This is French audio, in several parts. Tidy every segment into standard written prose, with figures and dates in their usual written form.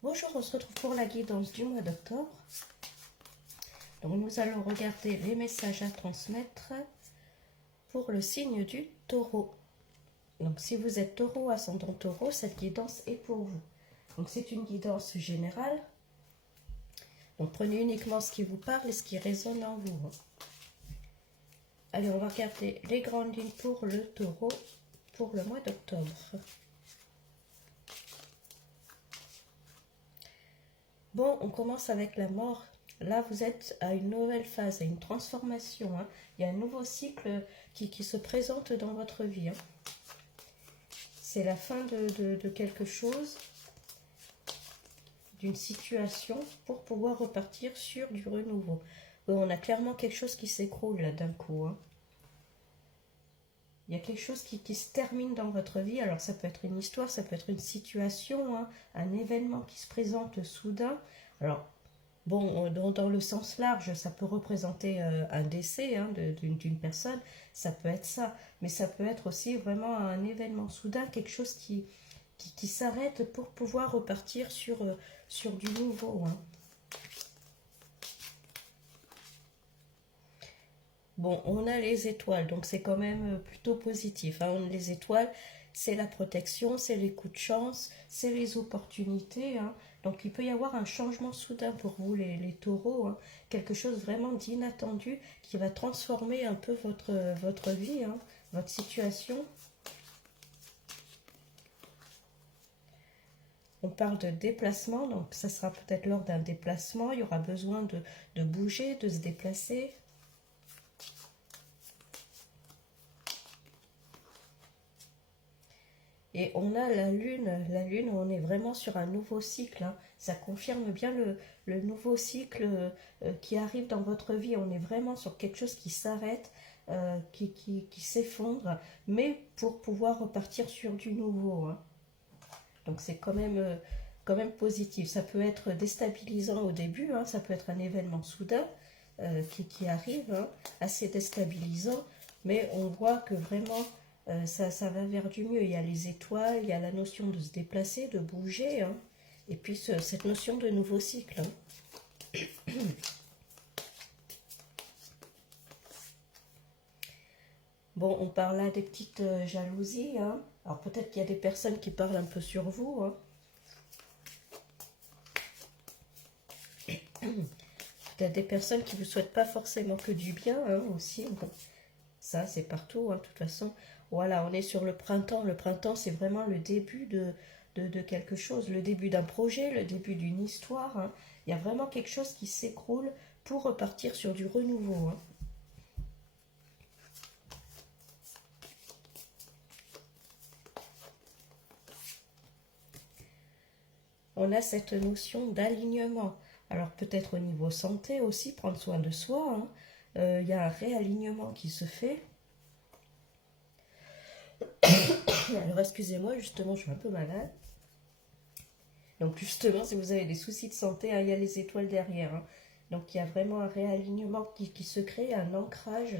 Bonjour, on se retrouve pour la guidance du mois d'octobre. Donc nous allons regarder les messages à transmettre pour le signe du taureau. Donc si vous êtes taureau, ascendant taureau, cette guidance est pour vous. Donc c'est une guidance générale. Donc prenez uniquement ce qui vous parle et ce qui résonne en vous. Allez, on va regarder les grandes lignes pour le taureau pour le mois d'octobre. Bon, on commence avec la mort. Là, vous êtes à une nouvelle phase, à une transformation. Il y a un nouveau cycle qui se présente dans votre vie. C'est la fin de quelque chose, d'une situation, pour pouvoir repartir sur du renouveau. On a clairement quelque chose qui s'écroule là d'un coup. Il y a quelque chose qui se termine dans votre vie. Alors ça peut être une histoire, ça peut être une situation, un événement qui se présente soudain. Alors, bon, dans le sens large, ça peut représenter un décès d'une personne, ça peut être ça. Mais ça peut être aussi vraiment un événement soudain, quelque chose qui s'arrête pour pouvoir repartir sur du nouveau. Bon, on a les étoiles, donc c'est quand même plutôt positif. Les étoiles, c'est la protection, c'est les coups de chance, c'est les opportunités. Donc il peut y avoir un changement soudain pour vous, les taureaux. Quelque chose vraiment d'inattendu qui va transformer un peu votre vie, votre situation. On parle de déplacement, donc ça sera peut-être lors d'un déplacement. Il y aura besoin de bouger, de se déplacer. Et on a la lune, on est vraiment sur un nouveau cycle. Ça confirme bien le nouveau cycle qui arrive dans votre vie. On est vraiment sur quelque chose qui s'arrête, qui s'effondre, mais pour pouvoir repartir sur du nouveau. Donc c'est quand même positif. Ça peut être déstabilisant au début, ça peut être un événement soudain qui arrive, assez déstabilisant, mais on voit que vraiment ça va vers du mieux. Il y a les étoiles, il y a la notion de se déplacer, de bouger, et puis cette notion de nouveau cycle. Bon, on parle là des petites jalousies. Alors peut-être qu'il y a des personnes qui parlent un peu sur vous. Peut-être des personnes qui ne vous souhaitent pas forcément que du bien aussi. Bon, ça, c'est partout, de toute façon. Voilà, on est sur le printemps. Le printemps, c'est vraiment le début de quelque chose, le début d'un projet, le début d'une histoire. Il y a vraiment quelque chose qui s'écroule pour repartir sur du renouveau. On a cette notion d'alignement. Alors peut-être au niveau santé aussi, prendre soin de soi. Il y a un réalignement qui se fait. Alors excusez-moi, justement, je suis un peu malade. Donc justement, si vous avez des soucis de santé, il y a les étoiles derrière. Donc il y a vraiment un réalignement qui se crée, un ancrage.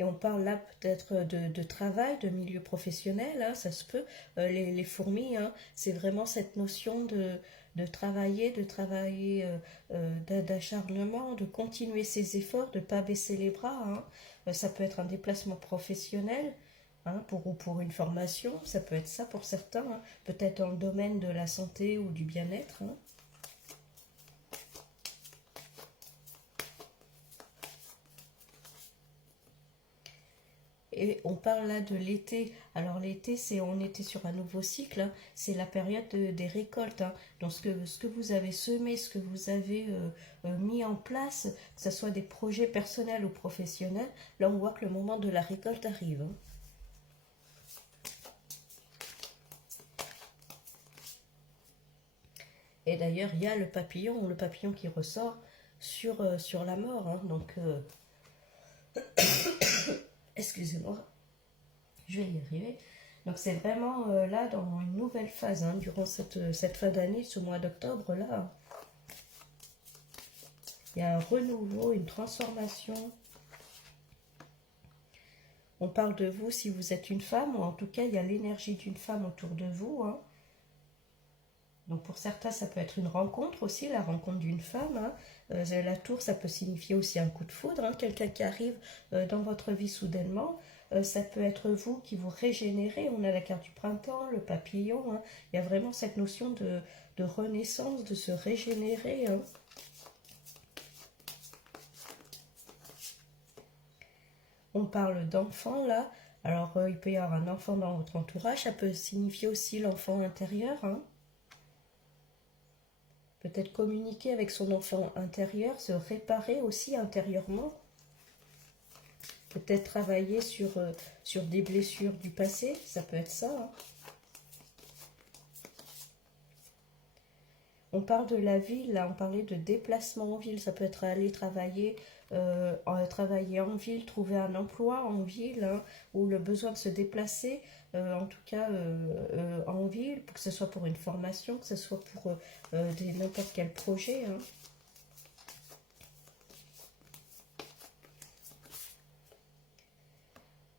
Et on parle là peut-être de travail, de milieu professionnel, ça se peut. Les fourmis, c'est vraiment cette notion de travailler, d'acharnement, de continuer ses efforts, de ne pas baisser les bras. Ça peut être un déplacement professionnel pour une formation, ça peut être ça pour certains, peut-être dans le domaine de la santé ou du bien-être. Et on parle là de l'été. Alors l'été, on était sur un nouveau cycle. C'est la période des récoltes. Donc ce que vous avez semé, ce que vous avez mis en place, que ce soit des projets personnels ou professionnels, là on voit que le moment de la récolte arrive. Et d'ailleurs, il y a le papillon qui ressort sur la mort. Donc, excusez-moi, je vais y arriver. Donc c'est vraiment là dans une nouvelle phase, durant cette fin d'année, ce mois d'octobre là. Il y a un renouveau, une transformation. On parle de vous si vous êtes une femme, ou en tout cas, il y a l'énergie d'une femme autour de vous. Hein. Donc pour certains, ça peut être une rencontre aussi, la rencontre d'une femme. Hein. La tour, ça peut signifier aussi un coup de foudre, hein, quelqu'un qui arrive dans votre vie soudainement. Ça peut être vous qui vous régénérez. On a la carte du printemps, le papillon. Hein. Il y a vraiment cette notion de renaissance, de se régénérer. Hein. On parle d'enfant là. Alors il peut y avoir un enfant dans votre entourage. Ça peut signifier aussi l'enfant intérieur. Hein. Peut-être communiquer avec son enfant intérieur, se réparer aussi intérieurement. Peut-être travailler sur des blessures du passé, ça peut être ça. Hein. On parle de la ville, là, on parlait de déplacement en ville, ça peut être aller travailler en ville, trouver un emploi en ville, hein, ou le besoin de se déplacer, en tout cas en ville, que ce soit pour une formation, que ce soit pour n'importe quel projet. Hein.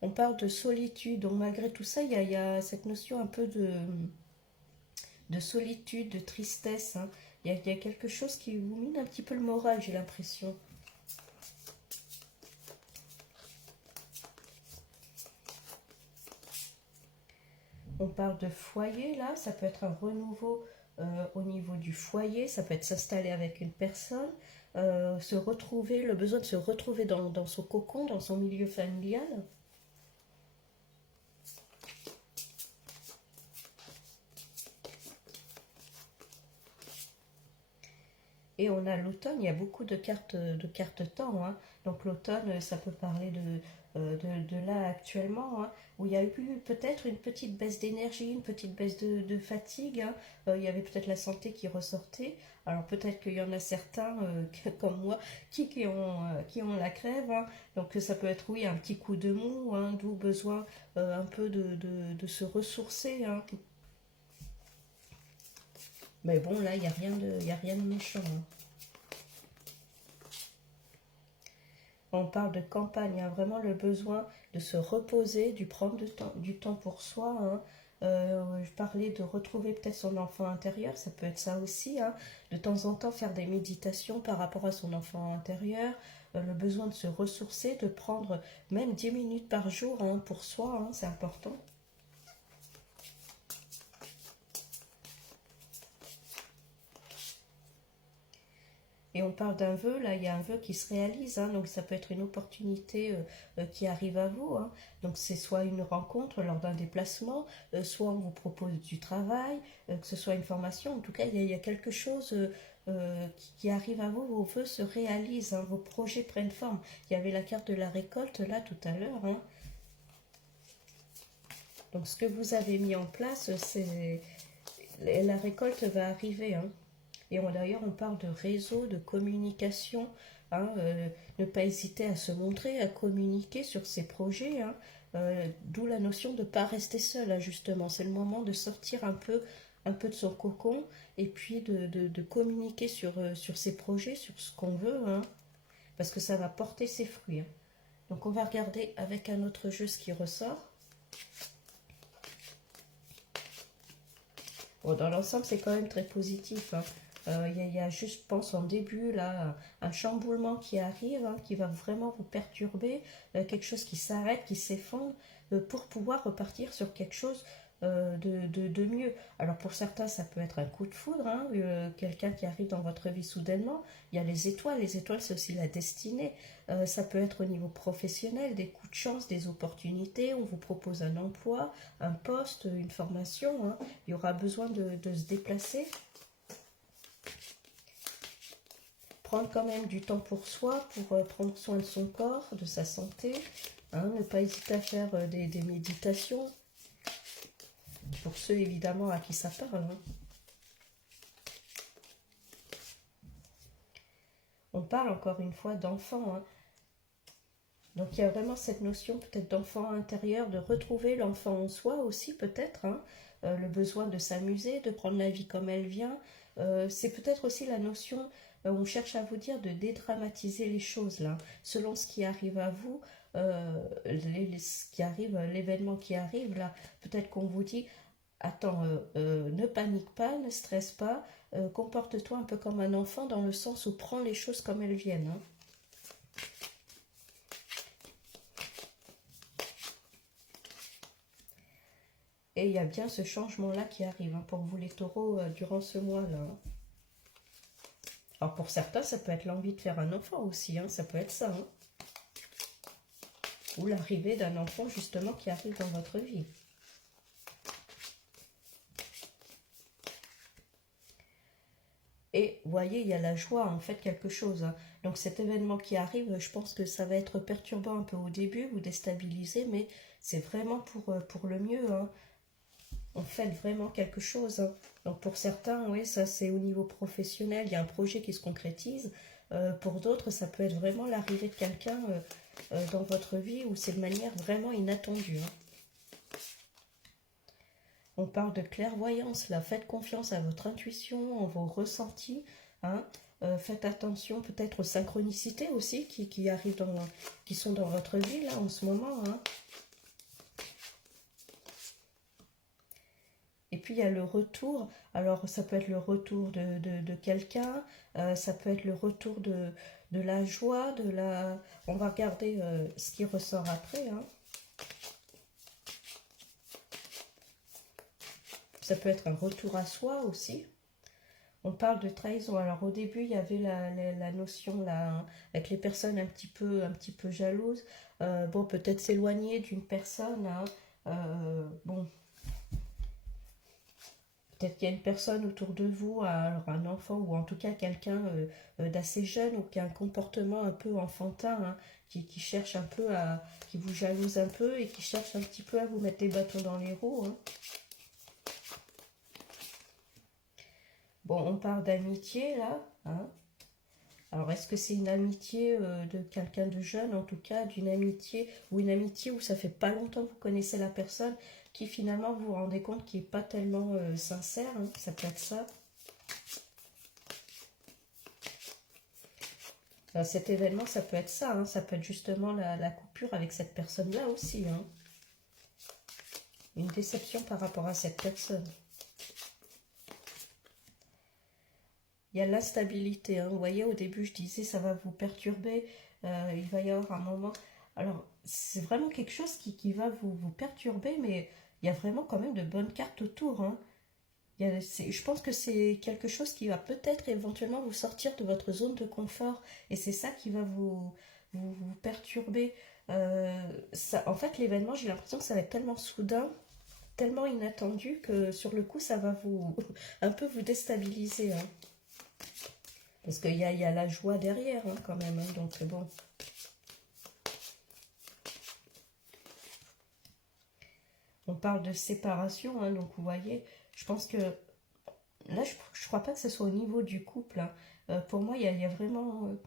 On parle de solitude, donc malgré tout ça, il y a cette notion un peu de solitude, de tristesse. Hein. Il y a quelque chose qui vous mine un petit peu le moral, j'ai l'impression. On parle de foyer, là, ça peut être un renouveau au niveau du foyer, ça peut être s'installer avec une personne, se retrouver, le besoin de se retrouver dans son cocon, dans son milieu familial. Et on a l'automne, il y a beaucoup de cartes temps. Hein. Donc l'automne, ça peut parler de là actuellement, hein, où il y a eu peut-être une petite baisse d'énergie, une petite baisse de fatigue. Hein. Il y avait peut-être la santé qui ressortait. Alors peut-être qu'il y en a certains, comme moi, qui ont la crève. Hein. Donc ça peut être, oui, un petit coup de mou, hein, d'où besoin un peu de se ressourcer. Hein. Mais bon, là, il n'y a rien de méchant. Hein. On parle de campagne, hein, vraiment le besoin de se reposer, prendre du temps pour soi. Hein. Je parlais de retrouver peut-être son enfant intérieur, ça peut être ça aussi. Hein. De temps en temps, faire des méditations par rapport à son enfant intérieur. Le besoin de se ressourcer, de prendre même 10 minutes par jour, hein, pour soi, hein, c'est important. Et on parle d'un vœu, là, il y a un vœu qui se réalise, hein, donc ça peut être une opportunité qui arrive à vous. Hein. Donc c'est soit une rencontre lors d'un déplacement, soit on vous propose du travail, que ce soit une formation. En tout cas, il y a quelque chose qui arrive à vous, vos vœux se réalisent, hein, vos projets prennent forme. Il y avait la carte de la récolte là tout à l'heure. Hein. Donc ce que vous avez mis en place, c'est la récolte va arriver. Hein. Et d'ailleurs, on parle de réseau, de communication. Hein, ne pas hésiter à se montrer, à communiquer sur ses projets. Hein, d'où la notion de ne pas rester seul, hein, justement. C'est le moment de sortir un peu de son cocon et puis de communiquer sur ses projets, sur ce qu'on veut. Hein, parce que ça va porter ses fruits. Hein. Donc on va regarder avec un autre jeu ce qui ressort. Bon, dans l'ensemble, c'est quand même très positif. Hein. Y a juste, je pense, en début, là, un chamboulement qui arrive, hein, qui va vraiment vous perturber, quelque chose qui s'arrête, qui s'effondre, pour pouvoir repartir sur quelque chose de mieux. Alors pour certains, ça peut être un coup de foudre, hein, quelqu'un qui arrive dans votre vie soudainement. Il y a les étoiles c'est aussi la destinée. Ça peut être au niveau professionnel, des coups de chance, des opportunités. On vous propose un emploi, un poste, une formation. Hein. Il y aura besoin de se déplacer. Prendre quand même du temps pour soi, pour prendre soin de son corps, de sa santé. Hein, ne pas hésiter à faire des méditations. Pour ceux évidemment à qui ça parle. Hein. On parle encore une fois d'enfant. Hein. Donc il y a vraiment cette notion peut-être d'enfant intérieur, de retrouver l'enfant en soi aussi peut-être. Hein. Le besoin de s'amuser, de prendre la vie comme elle vient. C'est peut-être aussi la notion, on cherche à vous dire de dédramatiser les choses là. Selon ce qui arrive à vous, ce qui arrive, l'événement qui arrive, là, peut-être qu'on vous dit, attends, ne panique pas, ne stresse pas, comporte-toi un peu comme un enfant dans le sens où prends les choses comme elles viennent. Hein. Et il y a bien ce changement-là qui arrive hein, pour vous les taureaux durant ce mois-là. Hein. Alors pour certains, ça peut être l'envie de faire un enfant aussi, hein, ça peut être ça. Hein. Ou l'arrivée d'un enfant justement qui arrive dans votre vie. Et vous voyez, il y a la joie, en fait, quelque chose. Hein. Donc cet événement qui arrive, je pense que ça va être perturbant un peu au début, vous déstabiliser, mais c'est vraiment pour le mieux. Hein. On fait vraiment quelque chose. Hein. Donc pour certains, oui, ça c'est au niveau professionnel, il y a un projet qui se concrétise. Pour d'autres, ça peut être vraiment l'arrivée de quelqu'un dans votre vie où c'est de manière vraiment inattendue. Hein. On parle de clairvoyance, là, faites confiance à votre intuition, en vos ressentis. Hein. Faites attention peut-être aux synchronicités aussi qui arrivent qui sont dans votre vie là en ce moment. Hein. Et puis il y a le retour, alors ça peut être le retour de quelqu'un, ça peut être le retour de la joie, on va regarder ce qui ressort après. Hein. Ça peut être un retour à soi aussi. On parle de trahison. Alors au début, il y avait la notion là, hein, avec les personnes un petit peu jalouses. Bon, peut-être s'éloigner d'une personne. Hein, bon, peut-être qu'il y a une personne autour de vous, alors un enfant ou en tout cas quelqu'un d'assez jeune ou qui a un comportement un peu enfantin, hein, qui cherche un peu qui vous jalouse un peu et qui cherche un petit peu à vous mettre des bâtons dans les roues. Hein. Bon, on parle d'amitié là. Hein. Alors, est-ce que c'est une amitié de quelqu'un de jeune, en tout cas, d'une amitié, ou une amitié où ça fait pas longtemps que vous connaissez la personne, qui finalement vous vous rendez compte qu'il n'est pas tellement sincère, hein, ça peut être ça. Alors, cet événement, ça peut être ça, hein, ça peut être justement la coupure avec cette personne-là aussi. Hein. Une déception par rapport à cette personne. Il y a l'instabilité. Hein. Vous voyez, au début, je disais, ça va vous perturber. Il va y avoir un moment... Alors, c'est vraiment quelque chose qui va vous perturber, mais il y a vraiment quand même de bonnes cartes autour. Hein. Je pense que c'est quelque chose qui va peut-être éventuellement vous sortir de votre zone de confort. Et c'est ça qui va vous perturber. En fait, l'événement, j'ai l'impression que ça va être tellement soudain, tellement inattendu, que sur le coup, ça va un peu vous déstabiliser. Hein. Parce qu'il y a la joie derrière, hein, quand même. Hein, donc, bon. On parle de séparation. Hein, donc, vous voyez, je pense que... Là, je ne crois pas que ce soit au niveau du couple. Hein. Pour moi, il y a vraiment...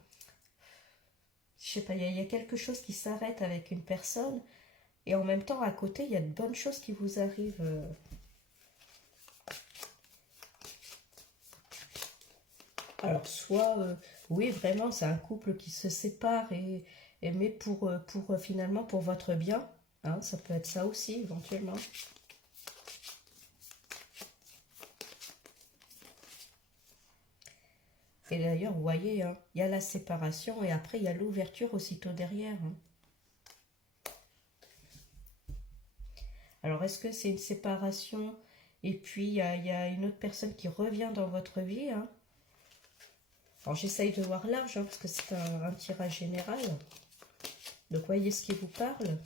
je sais pas, il y a quelque chose qui s'arrête avec une personne. Et en même temps, à côté, il y a de bonnes choses qui vous arrivent. Alors, soit, oui, vraiment, c'est un couple qui se sépare, mais finalement, pour votre bien. Hein, ça peut être ça aussi, éventuellement. Et d'ailleurs, vous voyez, hein, il y a la séparation et après, il y a l'ouverture aussitôt derrière. Hein. Alors, est-ce que c'est une séparation et puis il y a une autre personne qui revient dans votre vie? Hein. Alors, j'essaye de voir large, hein, parce que c'est un tirage général. Donc, voyez ce qui vous parle.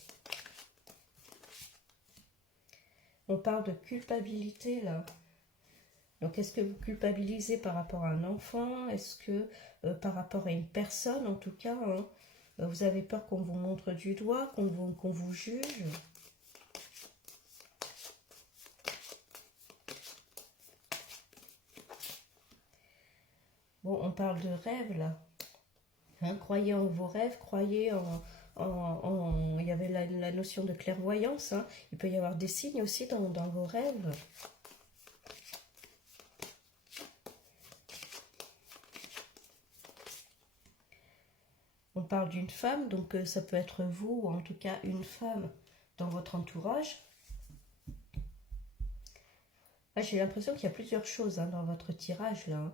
On parle de culpabilité, là. Donc, est-ce que vous culpabilisez par rapport à un enfant? Est-ce que par rapport à une personne, en tout cas, hein, vous avez peur qu'on vous montre du doigt, qu'on vous juge? Bon, on parle de rêves, là. Hein, croyez en vos rêves, croyez il y avait la notion de clairvoyance. Hein. Il peut y avoir des signes aussi dans vos rêves. On parle d'une femme, donc ça peut être vous, ou en tout cas une femme dans votre entourage. Ah, j'ai l'impression qu'il y a plusieurs choses hein, dans votre tirage là. Hein.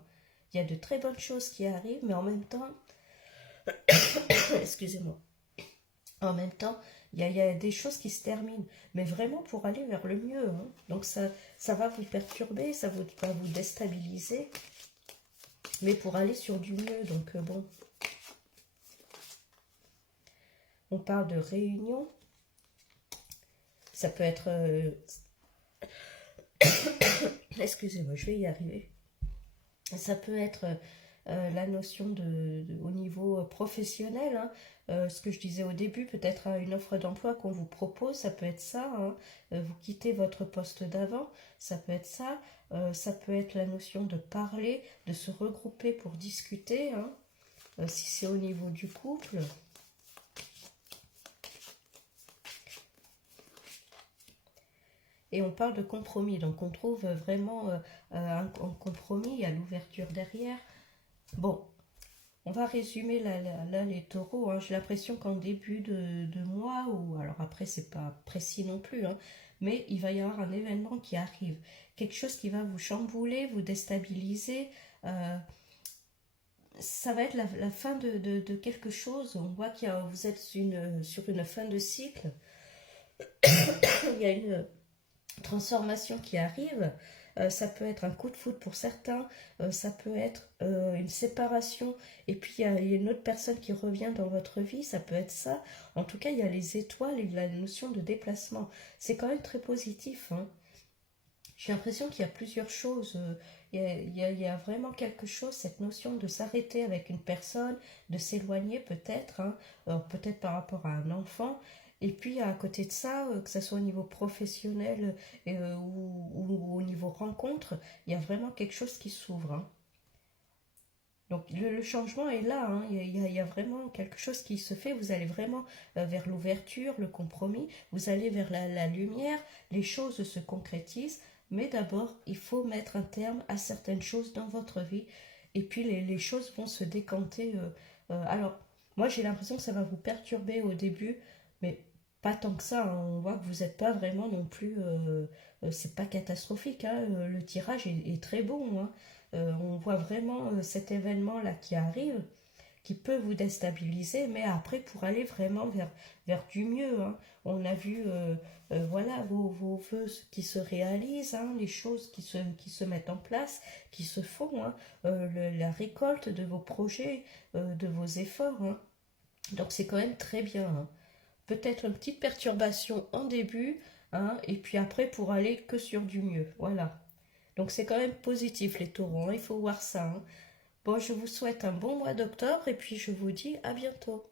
Il y a de très bonnes choses qui arrivent, mais en même temps, excusez-moi, en même temps, il y a des choses qui se terminent, mais vraiment pour aller vers le mieux. Hein. Donc ça va vous perturber, va vous déstabiliser, mais pour aller sur du mieux. Donc bon, on parle de réunion. Ça peut être... excusez-moi, je vais y arriver. Ça peut être la notion au niveau professionnel. Hein. Ce que je disais au début, peut-être une offre d'emploi qu'on vous propose, ça peut être ça. Hein. Vous quittez votre poste d'avant, ça peut être ça. Ça peut être la notion de parler, de se regrouper pour discuter. Hein. Si c'est au niveau du couple. Et on parle de compromis, donc on trouve vraiment un compromis, il y a l'ouverture derrière. Bon, on va résumer là les taureaux. Hein. J'ai l'impression qu'en début de mois, ou alors après c'est pas précis non plus, hein, mais il va y avoir un événement qui arrive. Quelque chose qui va vous chambouler, vous déstabiliser. Ça va être la fin de quelque chose. On voit qu'il vous êtes sur une fin de cycle. Il y a une transformation qui arrive. Ça peut être un coup de foudre pour certains, ça peut être une séparation, et puis il y a une autre personne qui revient dans votre vie, ça peut être ça. En tout cas, il y a les étoiles et la notion de déplacement. C'est quand même très positif. Hein. J'ai l'impression qu'il y a plusieurs choses. Il y a vraiment quelque chose, cette notion de s'arrêter avec une personne, de s'éloigner peut-être, hein, peut-être par rapport à un enfant. Et puis à côté de ça, que ce soit au niveau professionnel ou au niveau rencontre, il y a vraiment quelque chose qui s'ouvre. Hein. Donc le changement est là, hein. Il y a vraiment quelque chose qui se fait, vous allez vraiment vers l'ouverture, le compromis, vous allez vers la lumière, les choses se concrétisent, mais d'abord il faut mettre un terme à certaines choses dans votre vie, et puis les choses vont se décanter. Alors moi j'ai l'impression que ça va vous perturber au début, mais pas tant que ça, hein. On voit que vous n'êtes pas vraiment non plus, c'est pas catastrophique, hein. Le tirage est très bon, hein. On voit vraiment cet événement-là qui arrive, qui peut vous déstabiliser, mais après pour aller vraiment vers du mieux. Hein. On a vu voilà, vos vœux qui se réalisent, hein, les choses qui se mettent en place, qui se font, hein, la récolte de vos projets, de vos efforts. Hein. Donc c'est quand même très bien. Hein. Peut-être une petite perturbation en début, hein, et puis après pour aller que sur du mieux. Voilà. Donc c'est quand même positif les taureaux, hein, il faut voir ça. Hein. Bon, je vous souhaite un bon mois d'octobre et puis je vous dis à bientôt.